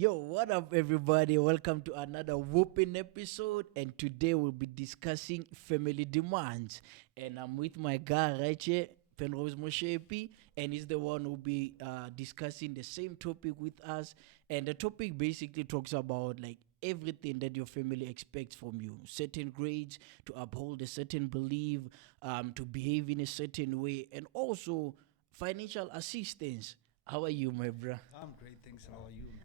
Yo, what up, everybody? Welcome to another whooping episode. And today we'll be discussing family demands. And I'm with my guy right here, Penrose Moshepi, and he's the one who'll be discussing the same topic with us. And the topic basically talks about like everything that your family expects from you, certain grades, to uphold a certain belief, to behave in a certain way, and also financial assistance. How are you, my bro? I'm great, thanks. How are you, man?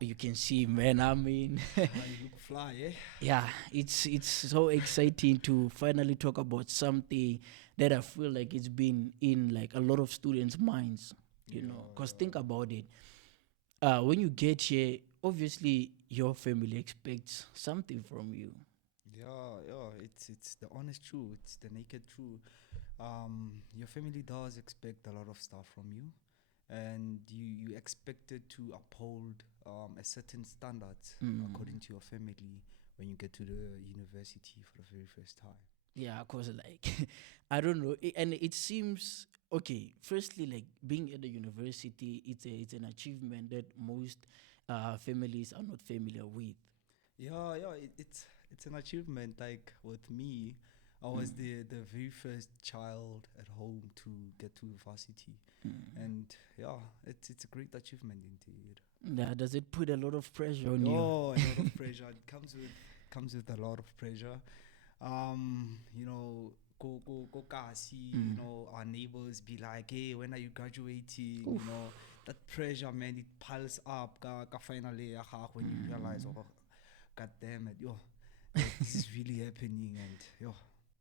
You can see, man. I mean, You look fly, eh? yeah, it's so exciting to finally talk about something that I feel like it's been in like a lot of students' minds. You know, because think about it. When you get here, obviously your family expects something from you. Yeah. It's the honest truth. It's the naked truth. Your family does expect a lot of stuff from you, and you expected to uphold a certain standards according to your family when you get to the university for the very first time. Yeah, cause like I don't know, and it seems okay. Firstly, like being at the university, it's an achievement that most families are not familiar with. It's an achievement. Like with me, I was the very first child at home to get to varsity, and yeah, it's a great achievement indeed. Yeah, does it put a lot of pressure on you? Oh, a lot of pressure. It comes with a lot of pressure. You know, go kasi, our neighbors be like, hey, when are you graduating? You know, that pressure, man, it piles up. Finally, when you realize, oh, god damn it, yo, like, this is really happening, and yo,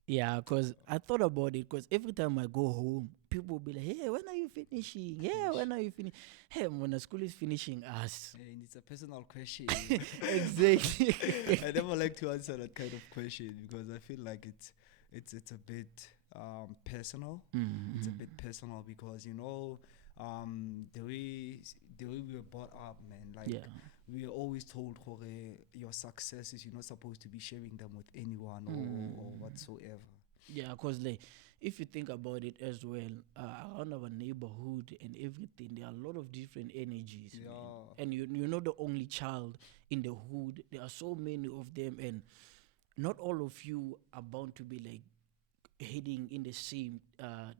Yeah, because I thought about it. Because every time I go home, people will be like, "Hey, when are you finishing? Yeah, finish. when are you finishing? Hey, when the school is finishing us." And it's a personal question. Exactly. I never like to answer that kind of question because I feel like it's a bit personal. It's a bit personal because the way we were brought up, man. Like Yeah. we are always told, "Hore, your successes you're not supposed to be sharing them with anyone or whatsoever." Yeah, because like if you think about it as well, around our neighborhood and everything, there are a lot of different energies, man. Yeah. And you're not the only child in the hood. There are so many of them, and not all of you are bound to be like heading in the same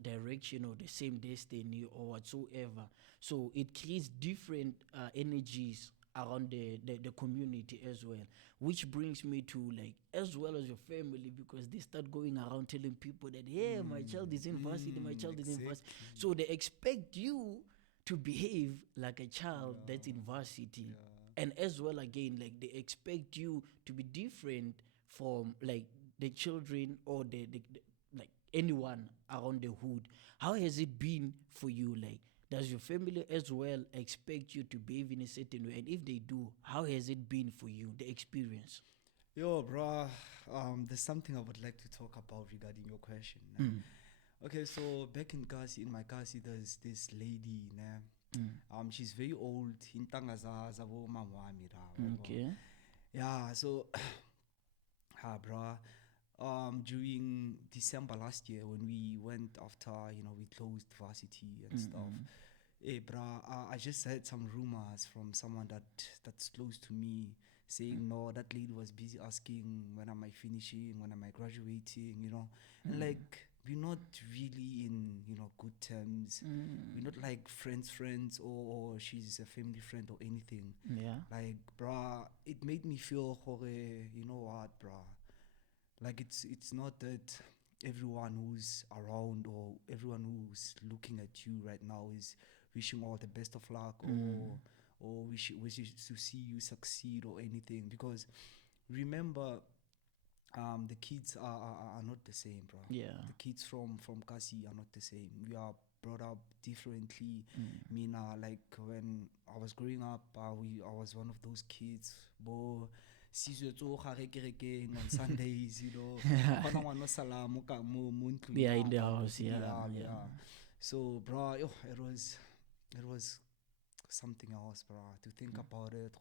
direction or the same destiny or whatsoever. So it creates different energies around the community as well, which brings me to like as well as your family, because they start going around telling people that, yeah, my child is in varsity, my child is in varsity. Exactly. So they expect you to behave like a child that's in Yeah. varsity. Yeah. And as well, again, like they expect you to be different from like the children or the like anyone around the hood. How has it been for you? Like, does your family as well expect you to behave in a certain way? And if they do, how has it been for you, the experience? Yo, bruh, there's something I would like to talk about regarding your question. Nah. Okay, so back in Kasi, in my Kasi, there's this lady, nah. She's very old. Intanga zabo mamwami ra, yabo. Okay. Yeah, so bruh, during December last year when we went after, we closed varsity and stuff. Hey, bruh, I just heard some rumors from someone that's close to me saying, no, that lady was busy asking, when am I finishing? When am I graduating? And like, we're not really in, good terms. We're not like friends, or she's a family friend or anything. Yeah. Like, bruh, it made me feel, you know what, bruh? Like, it's not that everyone who's around or everyone who's looking at you right now is wishing all the best of luck or wishes to see you succeed or anything, because remember, the kids are not the same, bro. Yeah. The kids from Kasi are not the same. We are brought up differently. Mina, like when I was growing up, I was one of those kids, bo sizwe tso gare kerekeng on Sundays, Kgona ngwana o sala mo ntlong Yeah, ya in the ka, mo house. Yeah. PDR, Yeah. yeah. So, bro, it was something else, bro. To think about it,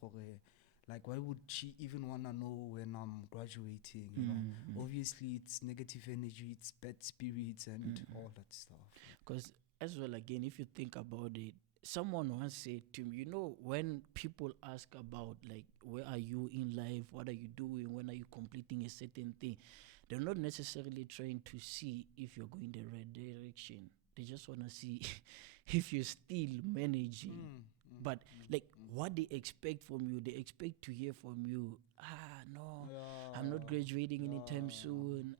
like, why would she even wanna know when I'm graduating? Obviously, it's negative energy, it's bad spirits, and all that stuff. Because as well, again, if you think about it, someone once said to me, when people ask about like where are you in life, what are you doing, when are you completing a certain thing, they're not necessarily trying to see if you're going the right direction. They just want to see if you're still managing. But like what they expect from you, they expect to hear from you, no, I'm not Yeah. graduating anytime Yeah. soon.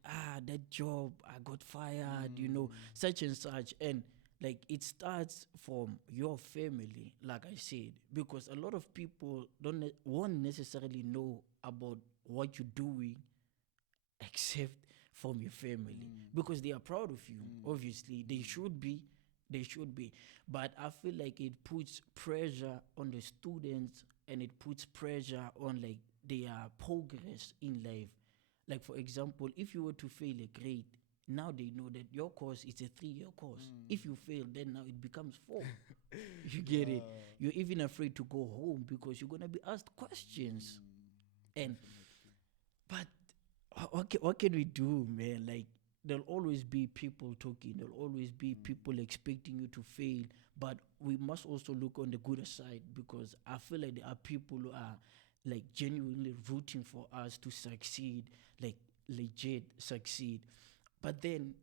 That job, I got fired, Mm. such and such. And like it starts from your family, like I said, because a lot of people won't necessarily know about what you're doing except from your family, because they are proud of you. Obviously they should be, but I feel like it puts pressure on the students, and it puts pressure on like their progress in life. Like for example, if you were to fail a grade, now they know that your course is a 3-year course. If you fail, then now it becomes 4. You get it? Yeah. You're even afraid to go home because you're gonna be asked questions. And Definitely. but what can we do, man? Like there'll always be people talking. There'll always be people expecting you to fail. But we must also look on the good side, because I feel like there are people who are like genuinely rooting for us to succeed, like legit succeed. But then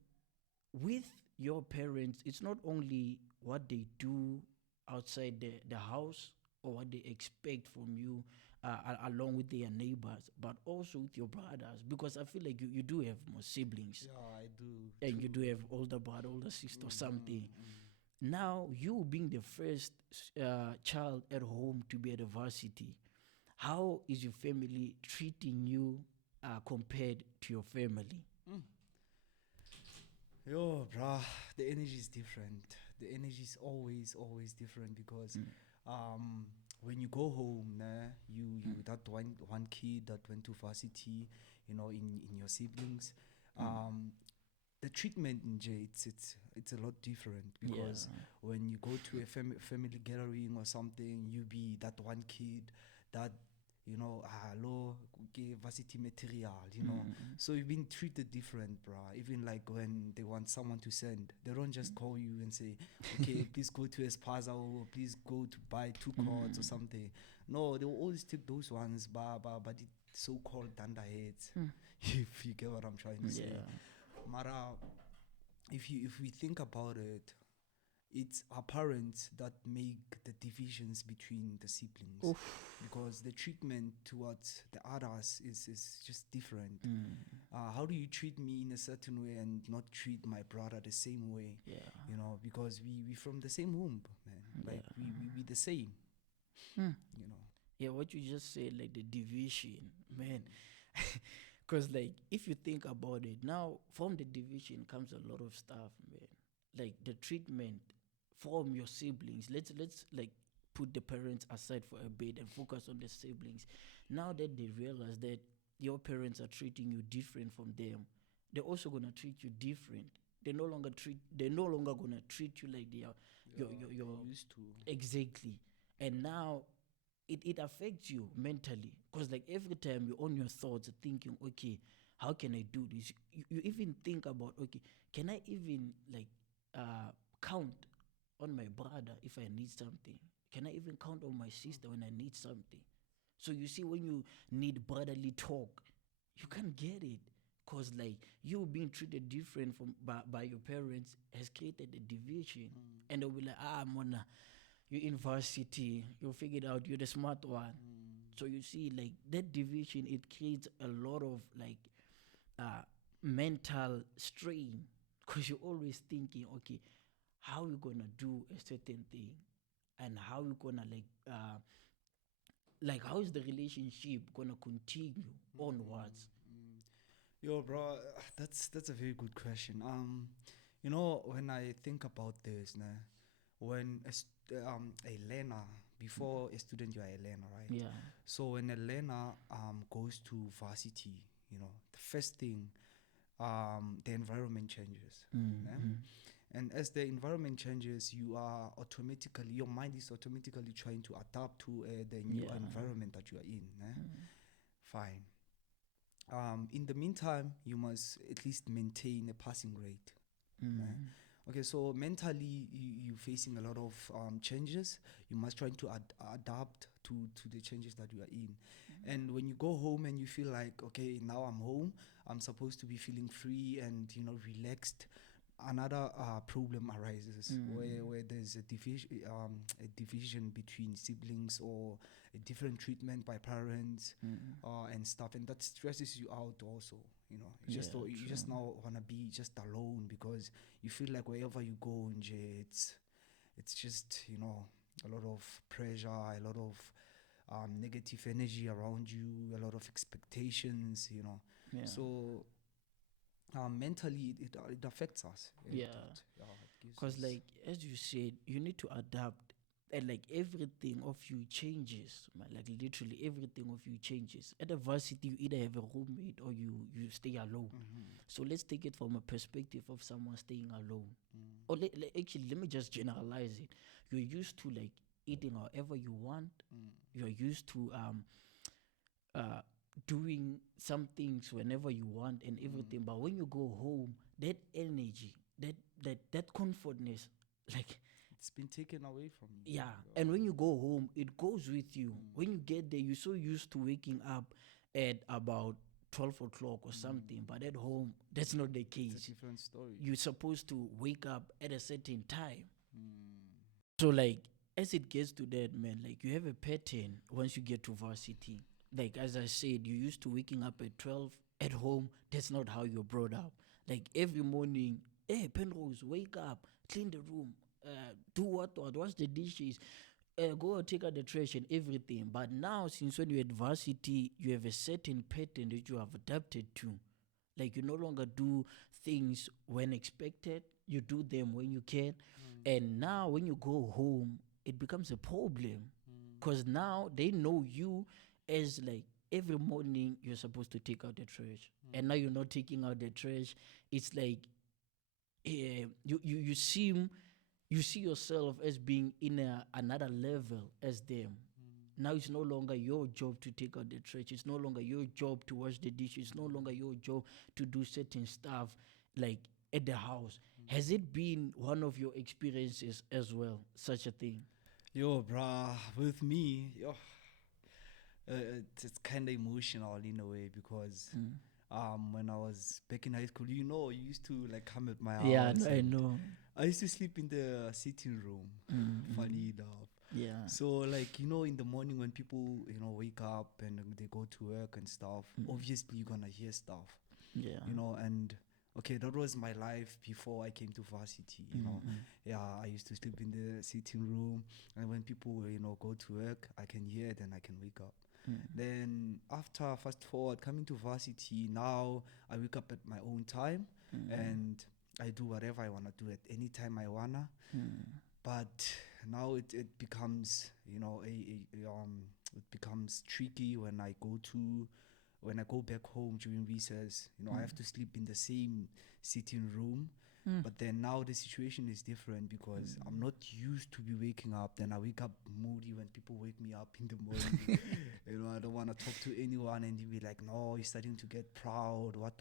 with your parents, it's not only what they do outside the house or what they expect from you, along with their neighbors, but also with your brothers. Because I feel like you do have more siblings, Yeah, I do and you too. do have older brother, older sister, or something. Mm. Now, you being the first child at home to be at the varsity, how is your family treating you compared to your family? Mm. Yo, bruh, the energy is different. The energy is always different because when you go home, nah, you that one kid that went to varsity, in your siblings, um, the treatment in J, it's a lot different Yeah. because when you go to a family gathering or something, you be that one kid that hello, okay, varsity material. So you've been treated different, bruh. Even like when they want someone to send, they don't just call you and say, okay, please go to Espaza, or please go to buy 2 cards or something. No, they will always take those ones, but the so-called thunderheads, if you get what I'm trying to say. Yeah. Mara, if we think about it, it's our parents that make the divisions between the siblings, Oof. because the treatment towards the others is just different. Mm. How do you treat me in a certain way and not treat my brother the same way? Yeah. Because we from the same womb, man. Like Yeah. we the same, Hmm. you know. Yeah, what you just said, like the division, man. Because, like, if you think about it, now from the division comes a lot of stuff, man. Like the treatment from your siblings. Let's like put the parents aside for a bit and focus on the siblings. Now that they realize that your parents are treating you different from them, they're also gonna treat you different. They're no longer gonna treat you like they are your They used to. exactly. And now it affects you mentally, because like every time you're on your thoughts thinking, okay, how can I do this? You even think about, okay, can I even like count on my brother if I need something? Can I even count on my sister when I need something? So you see, when you need brotherly talk, you can't get it, because like you being treated different by your parents has created a division. And they'll be like, mona, you're in varsity, you figured out you're the smart one. So you see, like that division, it creates a lot of like uh mental strain, because you're always thinking, okay, how you gonna do a certain thing, and how you gonna like how is the relationship gonna continue onwards. Yo, bro, that's a very good question. When I think about this, nah, when a learner, before a student, you are a learner, right? Yeah. So when a learner goes to varsity, the first thing, the environment changes. Yeah? And as the environment changes, your mind is automatically trying to adapt to the new Yeah. environment that you are in. Fine. In the meantime, you must at least maintain a passing rate. Mm. Okay, so mentally you're facing a lot of changes. You must try to adapt to the changes that you are in. And when you go home and you feel like, okay, now I'm home, I'm supposed to be feeling free and relaxed. Another problem arises where there's a division between siblings or a different treatment by parents and stuff, and that stresses you out also. You just now wanna be just alone because you feel like wherever you go, nje, it's just a lot of pressure, a lot of negative energy around you, a lot of expectations. Yeah. So mentally it affects us. Yeah. It gives Because, us. like, as you said, you need to adapt. And, like, everything of you changes, man. Like, literally, everything of you changes. At the varsity, you either have a roommate or you stay alone. So, let's take it from a perspective of someone staying alone. Or, actually, let me just generalize it. You're used to, like, eating however you want. You're used to uh, doing some things whenever you want and everything. But when you go home, that energy, that comfortness, like, It's been taken away from you. yeah. And when you go home, it goes with you. When you get there, you're so used to waking up at about 12 o'clock or something. But at home, that's not the It's case. a different story. You're supposed to wake up at a certain time. So, like, as it gets to that, man, like, you have a pattern once you get to varsity. Like, as I said, you used to waking up at 12 at home. That's not how you're brought up. Like, every morning, hey, Penrose, wake up, clean the room, do what, wash the dishes, go and take out the trash and everything. But now, since when you're at varsity, you have a certain pattern that you have adapted to. Like, you no longer do things when expected, you do them when you can. And now, when you go home, it becomes a problem because now they know you as, like, every morning you're supposed to take out the trash, and now you're not taking out the trash. It's like you seem you see yourself as being in another level as them. Now it's no longer your job to take out the trash. It's no longer your job to wash the dishes. It's no longer your job to do certain stuff, like, at the house. Has it been one of your experiences as well, such a thing? Yo, bruh, with me, it's kind of emotional in a way because when I was back in high school, you used to like come at my Yeah, house. I And know. I used to sleep in the sitting room. Funny enough. Yeah. So like in the morning when people wake up and they go to work and stuff, obviously you're gonna hear stuff. Yeah. And okay, that was my life before I came to varsity. Yeah, I used to sleep in the sitting room, and when people go to work, I can hear it and I can wake up. Then after fast forward coming to varsity, now I wake up at my own time and I do whatever I wanna do at any time I wanna. But now it becomes it becomes tricky when I go back home during recess. I have to sleep in the same sitting room. But then now the situation is different because I'm not used to be waking up. Then I wake up moody when people wake me up in the morning. I don't want to talk to anyone, and you be like, no, you're starting to get proud. What?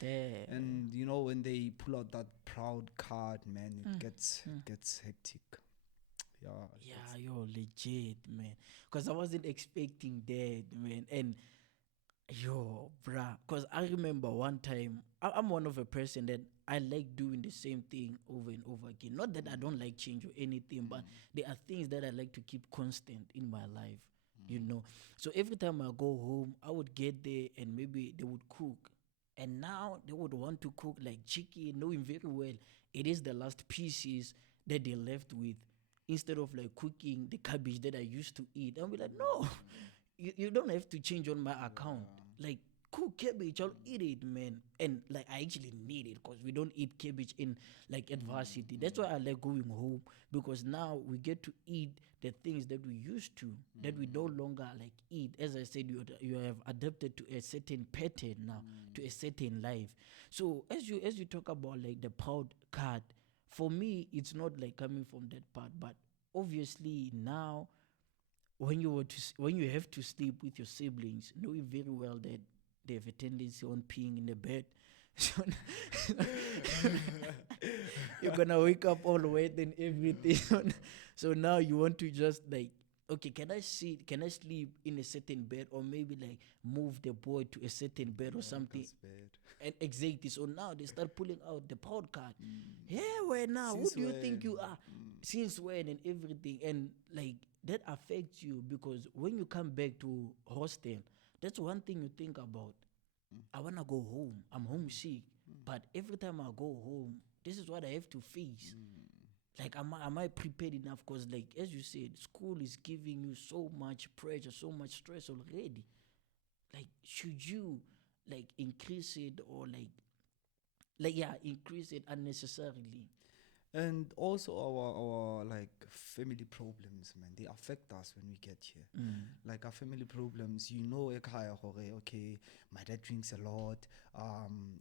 Damn. And when they pull out that proud card, man, it gets hectic. Yeah. Yeah, you're legit, man. Because I wasn't expecting that, man. And yo, bruh. Because I remember one time, I'm one of a person that I like doing the same thing over and over again. Not that I don't like change or anything, but there are things that I like to keep constant in my life. So every time I go home, I would get there and maybe they would cook. And now they would want to cook like chicken, knowing very well it is the last pieces that they left with. Instead of like cooking the cabbage that I used to eat, I'll be like, no, you don't have to change on my account. Like, cook cabbage, I'll eat it, man. And like, I actually need it because we don't eat cabbage in like at varsity. That's why I like going home, because now we get to eat the things that we used to, that we no longer like eat. As I said, you have adapted to a certain pattern now, to a certain life. So as you talk about like the proud card, for me it's not like coming from that part, but obviously now when when you have to sleep with your siblings, knowing very well that they have a tendency on peeing in the bed, So you're gonna wake up all wet and everything. So now you want to just like, okay, can I sleep in a certain bed, or maybe like move the boy to a certain bed or something? That's bad. And exactly. So now they start pulling out the podcast. Yeah, where now? Who Since do you think when? you are? Since when and everything, and like that affects you because when you come back to hostel, that's one thing you think about. I wanna go home. I'm homesick, but every time I go home, this is what I have to face. Like, am I prepared enough? Because, like as you said, school is giving you so much pressure, so much stress already. Like, should you like increase it, or like yeah, increase it unnecessarily? And also our like family problems, man, they affect us when we get here. Like our family problems, ekhaya gore, okay, my dad drinks a lot.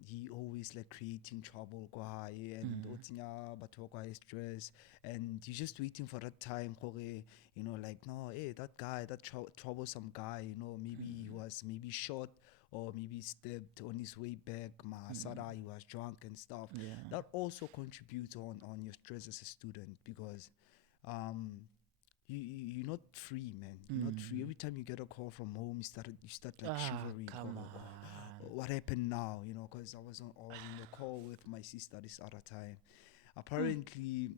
He always like creating trouble kwa hae, and otinya batho ba kwa hae stress, and you're just waiting for that time gore, like, no, hey, that guy, that troublesome guy, maybe he was maybe shot or maybe stabbed on his way back, Masada, he was drunk and stuff. Yeah. That also contributes on your stress as a student, because um you're not free, man. You're not free. Every time you get a call from home, you start like shivering. Come Oh, on. what happened now? Because I was on the call with my sister this other time. Apparently,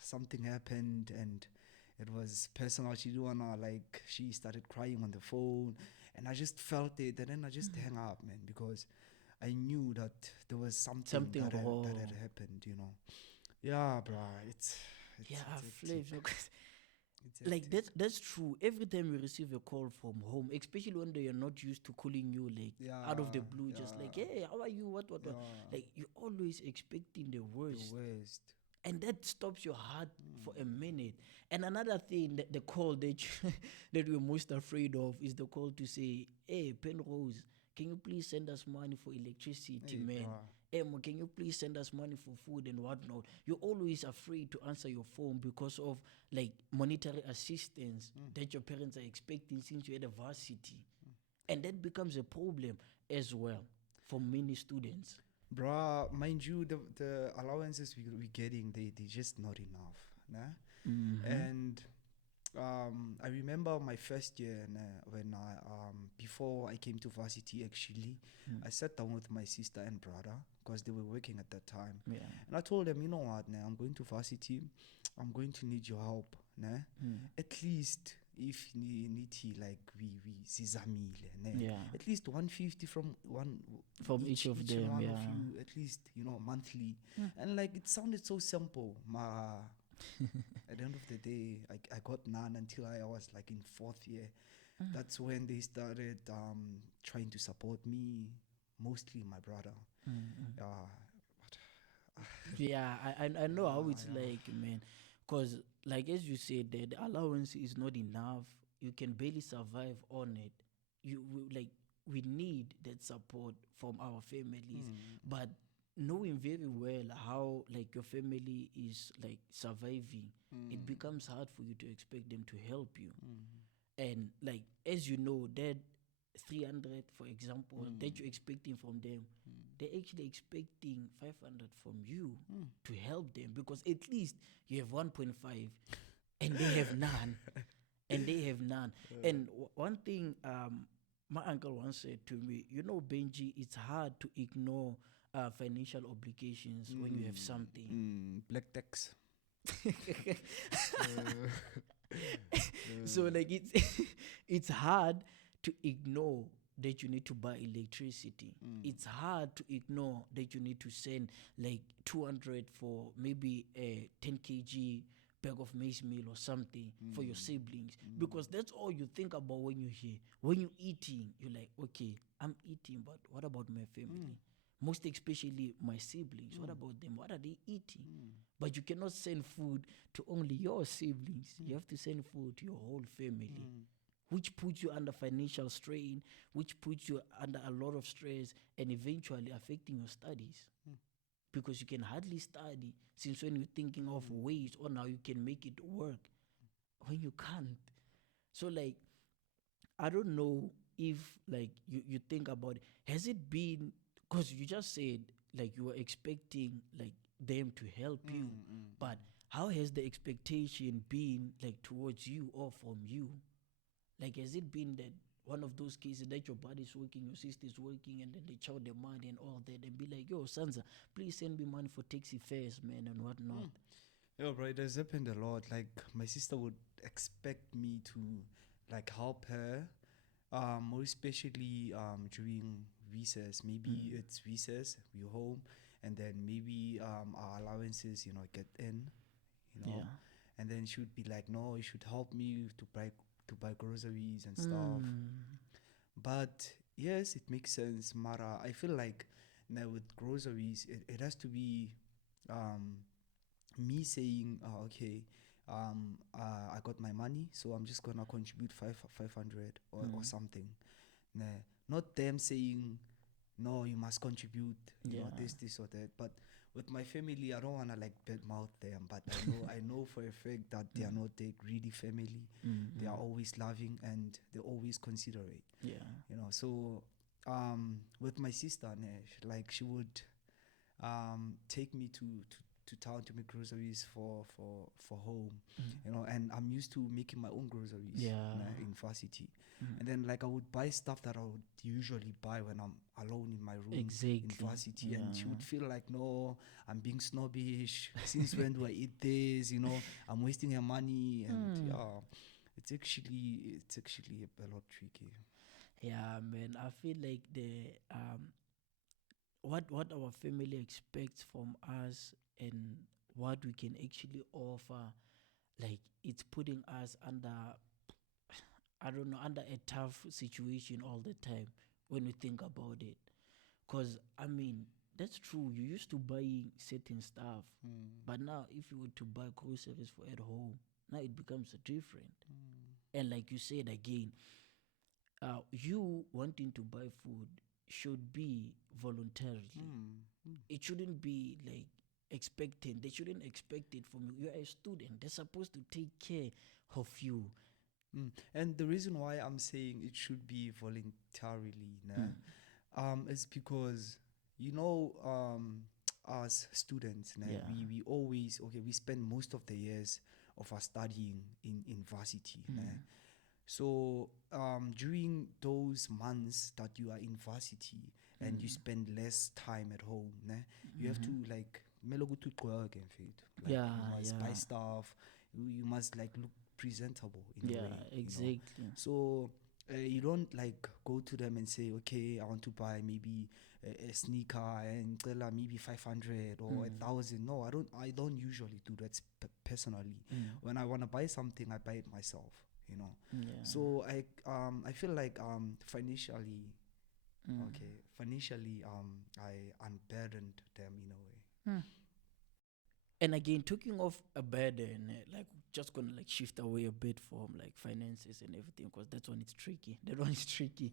something happened, and it was personal. She didn't wanna, like, she started crying on the phone, and I just felt it, and then I just hang up, man, because I knew that there was something Something that wrong. had happened. Yeah, bruh, Yeah, it's Flav, hectic. It's like hectic. that's true. Every time you receive a call from home, especially when they are not used to calling you like out of the Yeah, blue, just like, yeah, hey, how are you? What? yeah. Like, you're always expecting the The worst, worst. and that stops your heart for a minute. And another thing, that the call that that we're most afraid of is the call to say, hey, Penrose, can you please send us money for electricity, Hey, man? bruh. Hey, can you please send us money for food and whatnot? You're always afraid to answer your phone because of like monetary assistance that your parents are expecting since you're at a varsity. And that becomes a problem as well for many students. Bruh, mind you, the allowances we're getting, they just not enough. Nah? Mm-hmm. And I remember my first year, when before I came to varsity, actually, I sat down with my sister and brother because they were working at that time. Yeah. And I told them, you know what, I'm going to varsity. I'm going to need your help. At least if need like we sizamile, Yeah. at least 150 from one From each of and them, one of yeah. you, at least, monthly. And like it sounded so simple, at the end of the day, I got none until I was like in fourth year. That's when they started trying to support me, mostly my brother. Yeah, Yeah, I know how it's yeah. like, man. Because, like as you said, the allowance is not enough. You can barely survive on it. Like, we need that support from our families, but knowing very well how like your family is like surviving, it becomes hard for you to expect them to help you. And like as you know, that 300, for example, that you're expecting from them, they're actually expecting 500 from you to help them, because at least you have 1.5 and they have none. And they have none. And one thing my uncle once said to me, Benji, it's hard to ignore financial obligations when you have something. Black tax. So like it's hard to ignore that you need to buy electricity. It's hard to ignore that you need to send like 200 for maybe a 10 kg bag of maize meal or something for your siblings, because that's all you think about when you're here. When you're eating, you're like, okay, I'm eating, but what about my family? Most especially my siblings. What about them? What are they eating? But you cannot send food to only your siblings. You have to send food to your whole family, which puts you under financial strain, which puts you under a lot of stress, and eventually affecting your studies, because you can hardly study since when you're thinking of ways or now you can make it work when you can't. So like, I don't know if like you think about it. Has it been, because you just said like you were expecting like them to help you, but mm. how has the expectation been like towards you or from you? Like, has it been that one of those cases that your body's working, your sister's working, and then they chow their money and all that, and be like, "Yo, Sansa, please send me money for taxi fares, man, and whatnot." Yo, bro, it has happened a lot. Like my sister would expect me to like help her, more especially during recess. Maybe it's recess, we home, and then maybe our allowances, get in, you know, Yeah. and then she would be like, "No, you should help me to buy groceries and stuff." Mm. But yes, it makes sense. Mara, I feel like now with groceries, it has to be um me saying, okay, I got my money, so I'm just gonna contribute 500 or Mm. something. Nah, not them saying, no, you must contribute, Yeah. this or that. But with my family, I don't wanna like mouth them, but I know for a fact that they are not a greedy family. They are always loving and they're always considerate. Yeah. So with my sister, like she would take me to town to make groceries for home, and I'm used to making my own groceries Yeah. in varsity. And then like I would buy stuff that I would usually buy when I'm alone in my room in Exactly. varsity, Yeah. and she would feel like, no, I'm being snobbish. Since when do I eat this? I'm wasting her money, and yeah, it's actually a lot tricky. Yeah, man. I feel like the what our family expects from us and what we can actually offer, like it's putting us under, I don't know, under a tough situation all the time when we think about it. Cause I mean, that's true. You used to buy certain stuff, but now if you were to buy groceries for at home, now it becomes different. And like you said again, you wanting to buy food should be voluntarily. It shouldn't be like expecting. They shouldn't expect it from you. You're a student. They're supposed to take care of you. And the reason why I'm saying it should be voluntarily, Mm. is because as students, Yeah. we always we spend most of the years of our studying in varsity. So during those months that you are in varsity and you spend less time at home, you have to like mele ukuthi ugqoke again, mfethu. Like Yeah, you must buy yeah. stuff, you must like look presentable in a Yeah, way. exactly. So you don't like go to them and say, okay, I want to buy maybe a sneaker and maybe 500 or 1,000. No, I don't usually do that personally. When I want to buy something, I buy it myself. Yeah. So I feel like financially I unburdened them in a way. Hmm. And again, talking of a burden, like just gonna like shift away a bit from like finances and everything, because that one is tricky. That one is tricky.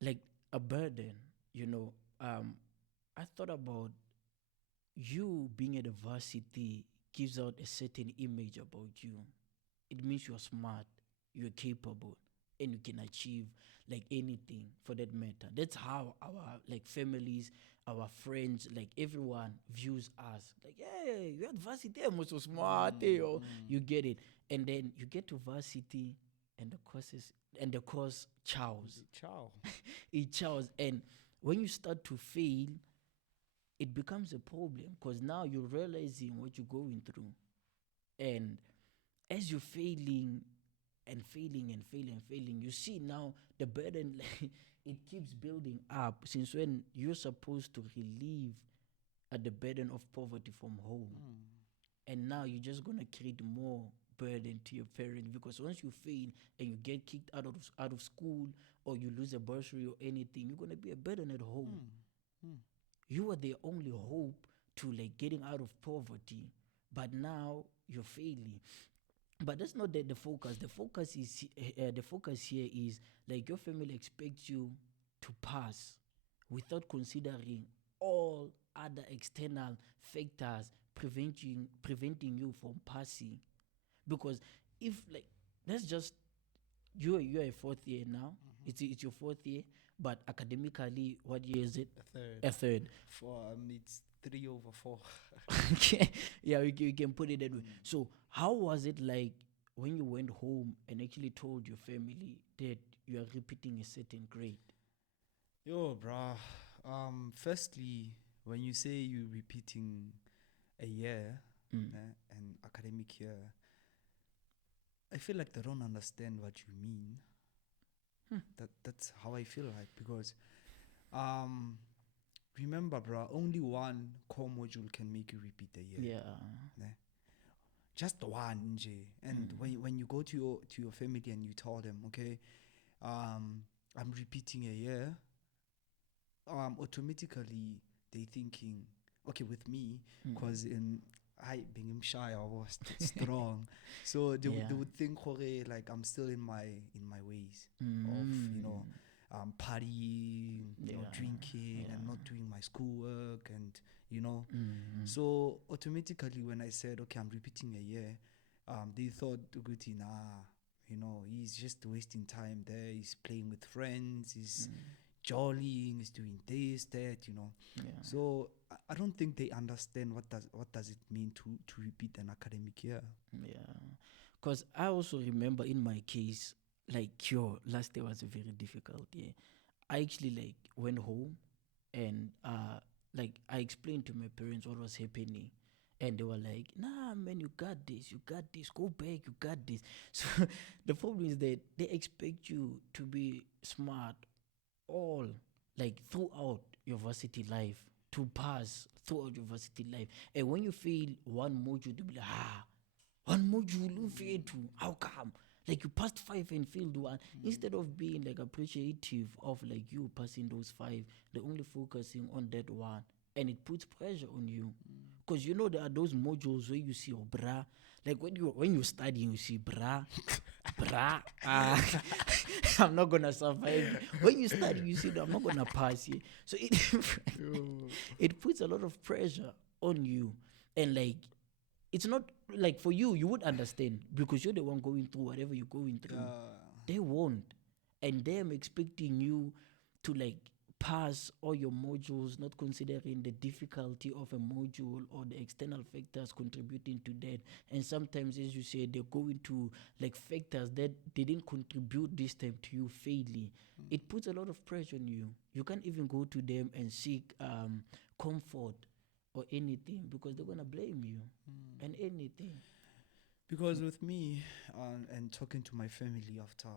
Like a burden, you know. I thought about you being at a varsity gives out a certain image about you. It means you're smart, you're capable, and you can achieve like anything for that matter. That's how our like families, our friends, like everyone views us. Like, hey, you're at varsity, I'm so smart, or you get it. And then you get to varsity and the course chows. Ciao. It chows. And when you start to fail, it becomes a problem because now you're realizing what you're going through. And as you're failing and failing and failing and failing, you see now the burden like, it keeps building up since when you're supposed to relieve the burden of poverty from home. And now you're just gonna create more burden to your parents because once you fail and you get kicked out of school or you lose a bursary or anything, you're gonna be a burden at home. You are the only hope to like getting out of poverty, but now you're failing. But that's not the focus. The focus here is like your family expects you to pass without considering all other external factors preventing you from passing. Because if like let's just you're a fourth year now, It's your fourth year, but academically, what year is it? A third. A third. It's 3/4. Okay, yeah, we can put it that way. Mm. So, how was it like when you went home and actually told your family that you are repeating a certain grade? Yo, bruh. Firstly, when you say you're repeating a year, Mm. an academic year, I feel like they don't understand what you mean. Hmm. That's how I feel like, because um remember, bruh, only one core module can make you repeat a year. Yeah. Ne? Just one, nje. And Mm. when you go to your family and you tell them, okay, I'm repeating a year, automatically they thinking, okay, with me, Mm. because in I being shy, I was strong, so Yeah. they would think, okay, like I'm still in my ways of, Mm. partying, Yeah. drinking, Yeah. and not doing my schoolwork, and you know. Mm. So automatically, when I said, okay, I'm repeating a year, they thought, Uguti, nah, he's just wasting time there. He's playing with friends. He's Mm. jollying. He's doing this, that. Yeah. So I don't think they understand what does it mean to repeat an academic year. Yeah. Because I also remember in my case, like your last year was a very difficult year. I actually like went home and like I explained to my parents what was happening. And they were like, nah, man, you got this, go back, you got this. So the problem is that they expect you to be smart all like throughout your varsity life, to pass throughout your varsity life. And when you fail one module, they'll be like, one module you failed to, how come? Like you passed five and failed one. Instead of being like appreciative of like you passing those five, they're only focusing on that one. And it puts pressure on you. Because you know there are those modules where you see, oh brah, like when you studying, you see brah, I'm not gonna survive. When you study, you see that I'm not gonna pass here. So it it puts a lot of pressure on you. And like it's not like for you, you would understand because you're the one going through whatever you're going through. They won't. And them expecting you to like pass all your modules, not considering the difficulty of a module or the external factors contributing to that. And sometimes, as you say, they're going to like factors that they didn't contribute this time to you failing. It puts a lot of pressure on you. You can't even go to them and seek comfort or anything because they're gonna blame you and anything. Because with me, and talking to my family after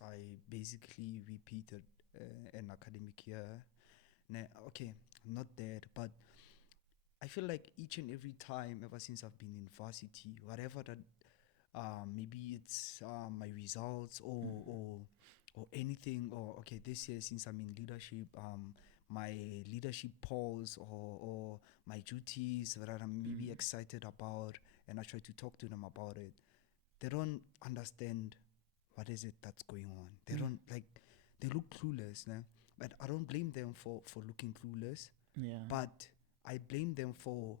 I basically repeated an academic year. Okay, not that, but I feel like each and every time, ever since I've been in varsity, whatever that, maybe it's my results, or anything, or okay, this year since I'm in leadership, my leadership polls, or my duties that I'm maybe excited about, and I try to talk to them about it. They don't understand what is it that's going on. They don't like. They look clueless, né? But I don't blame them for looking clueless. Yeah. But I blame them for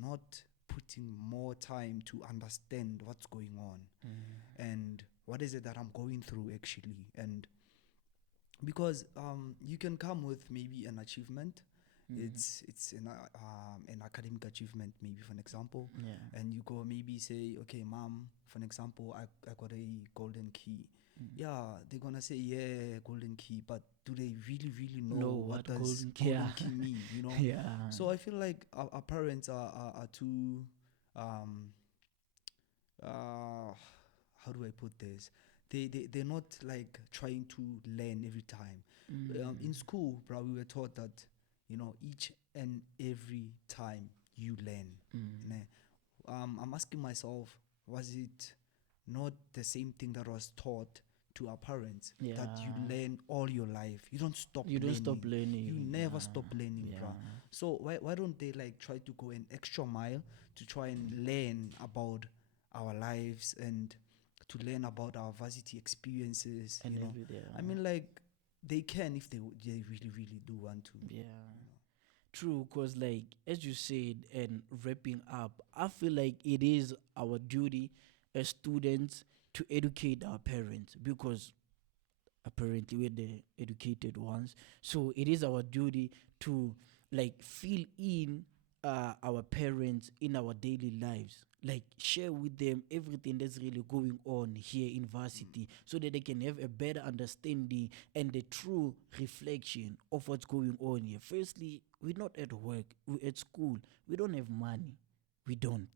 not putting more time to understand what's going on and what is it that I'm going through actually. And because you can come with maybe an achievement, it's an academic achievement, maybe for an example, Yeah. and you go maybe say, okay, mom, for an example, I got a golden key. Yeah, they're gonna say, yeah, golden key, but do they really know Know what what does golden golden care. key mean? Yeah. So I feel like our parents are too um how do I put this? They're not like trying to learn every time. In school, bro, we were taught that each and every time you learn. Ne? I'm asking myself, was it not the same thing that was taught to our parents, that you Yeah. learn all your life? You don't stop You don't stop learning. You learning. never stop learning, Yeah. bruh. So why don't they like try to go an extra mile to try and learn about our lives and to learn about our varsity experiences? And every day. I mean, like they can if they really do want to. Yeah. True, because like as you said, and wrapping up, I feel like it is our duty as students to educate our parents because apparently we're the educated ones. So it is our duty to like fill in our parents in our daily lives, like share with them everything that's really going on here in varsity, so that they can have a better understanding and the true reflection of what's going on here. Firstly, we're not at work, we're at school, we don't have money, we don't.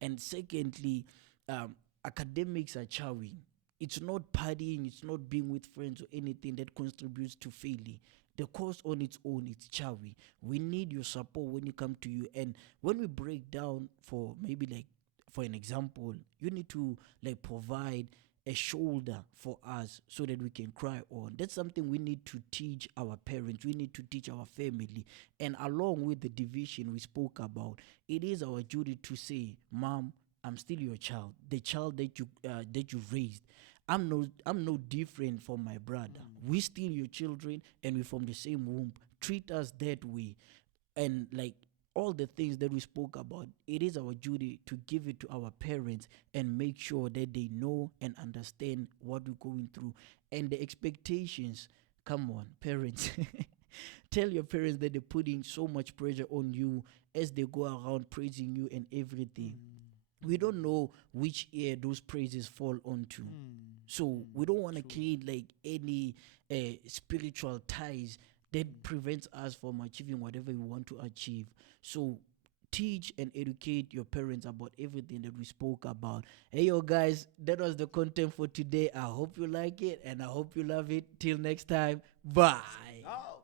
And secondly, um, academics are chowing. It's not partying, it's not being with friends or anything that contributes to failing. The course on its own, it's chowy. We need your support when it come to you. And when we break down, for maybe like for an example, you need to like provide a shoulder for us so that we can cry on. That's something we need to teach our parents, we need to teach our family. And along with the division we spoke about, it is our duty to say, Mom, I'm still your child, the child that you raised. I'm no different from my brother. We still your children, and we from the same womb. Treat us that way. And like all the things that we spoke about, it is our duty to give it to our parents and make sure that they know and understand what we're going through and the expectations. Come on, parents. Tell your parents that they're putting so much pressure on you as they go around praising you and everything. We don't know which ear those praises fall onto. So we don't want to True. create like any spiritual ties that prevents us from achieving whatever we want to achieve. So teach and educate your parents about everything that we spoke about. Hey yo guys, that was the content for today. I hope you like it and I hope you love it. Till next time. Bye. Oh.